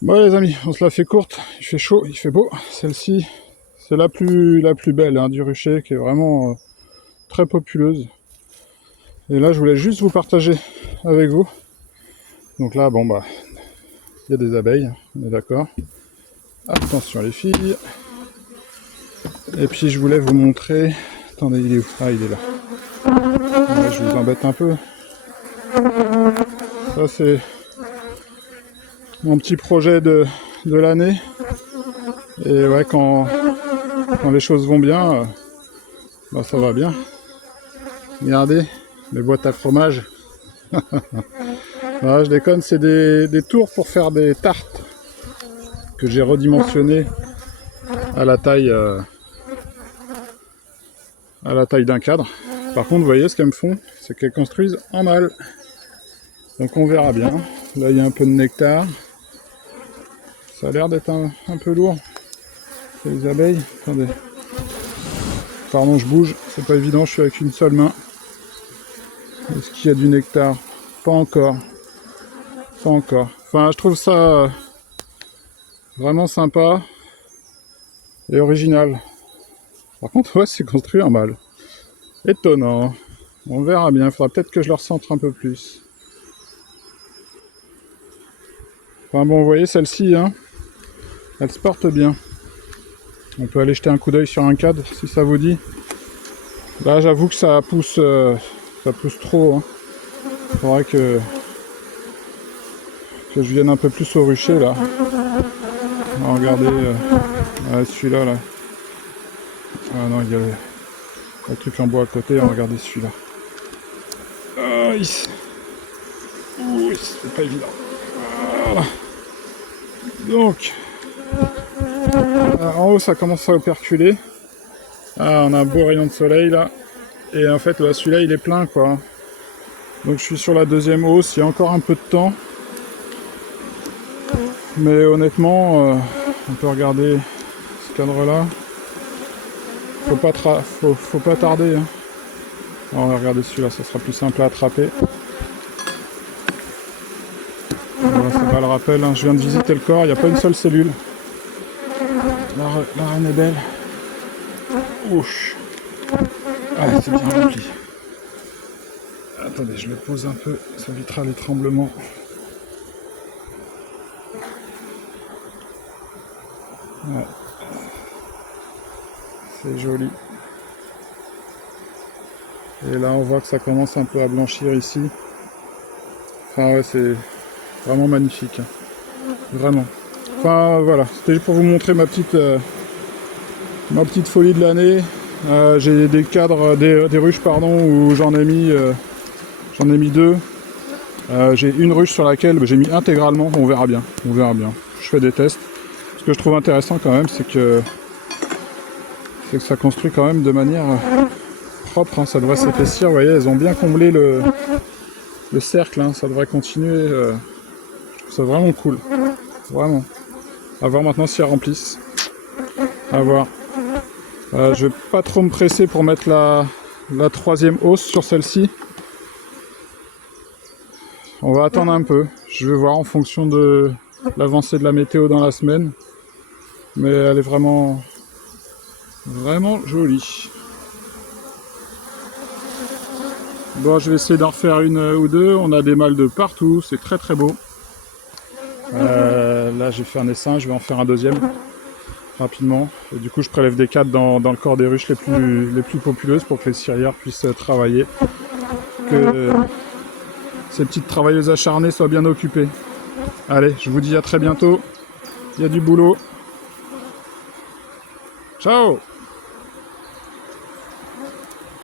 Bon les amis, on se la fait courte, il fait chaud, il fait beau. Celle-ci, c'est la plus belle hein, du rucher, qui est vraiment très populeuse. Et là, je voulais juste vous partager avec vous. Donc là, bon bah, il y a des abeilles, on est d'accord. Attention les filles. Et puis je voulais vous montrer... Attendez, il est où? Ah, il est là. Ouais, je vous embête un peu. Ça, c'est mon petit projet de l'année. Et ouais, quand les choses vont bien, bah, ça va bien. Regardez, mes boîtes à fromage. Voilà, je déconne, c'est des tours pour faire des tartes que j'ai redimensionnées à la taille d'un cadre. Par contre, vous voyez, ce qu'elles me font, c'est qu'elles construisent en mâle. Donc on verra bien. Là, il y a un peu de nectar. Ça a l'air d'être un peu lourd. C'est les abeilles. Attendez. Pardon, je bouge. C'est pas évident, je suis avec une seule main. Est-ce qu'il y a du nectar? Pas encore. Pas encore. Enfin, je trouve ça vraiment sympa et original. Par contre, ouais, c'est construit en mâle. Étonnant. On verra bien. Il faudra peut-être que je le recentre un peu plus. Enfin bon, vous voyez, celle-ci, hein, elle se porte bien. On peut aller jeter un coup d'œil sur un cadre, si ça vous dit. Là, j'avoue que ça pousse trop. Hein. Il faudrait que je vienne un peu plus au rucher, là. Alors, regardez, celui-là, là. Ah non, il y a le truc en bois à côté. Regardez celui-là. Ah, oui, c'est pas évident. Voilà. Donc, en haut, ça commence à operculer. Ah, on a un beau rayon de soleil, là. Et en fait, là, celui-là, il est plein, quoi. Donc, je suis sur la deuxième hausse. Il y a encore un peu de temps. Mais honnêtement, on peut regarder ce cadre-là. Faut pas tarder. Hein. Alors, on va regarder celui-là, ça sera plus simple à attraper. Voilà, ça va le rappel. Hein. Je viens de visiter le corps, il n'y a pas une seule cellule. La reine est belle. Ouch. Ah, c'est bien rempli. Attendez, je le pose un peu, ça évitera les tremblements. Ouais. C'est joli. Et là, on voit que ça commence un peu à blanchir ici. Enfin, ouais, c'est vraiment magnifique. Vraiment. Enfin, voilà. C'était pour vous montrer ma petite folie de l'année. J'ai des cadres, des ruches, pardon, où j'en ai mis deux. J'ai une ruche sur laquelle j'ai mis intégralement. On verra bien. On verra bien. Je fais des tests. Ce que je trouve intéressant quand même, c'est que ça construit quand même de manière propre. Hein. Ça devrait s'épaissir. Vous voyez, elles ont bien comblé le cercle. Hein. Ça devrait continuer. Je trouve ça vraiment cool. Vraiment. À voir maintenant si elles remplissent. À voir. Je vais pas trop me presser pour mettre la troisième hausse sur celle-ci. On va attendre un peu. Je vais voir en fonction de l'avancée de la météo dans la semaine. Mais elle est vraiment jolie. Bon, je vais essayer d'en refaire une ou deux. On a des mâles de partout. C'est très très beau. Là, j'ai fait un essaim. Je vais en faire un deuxième. Rapidement. Et du coup, je prélève des cadres dans le corps des ruches les plus populeuses pour que les cirières puissent travailler. Que ces petites travailleuses acharnées soient bien occupées. Allez, je vous dis à très bientôt. Il y a du boulot. Ciao!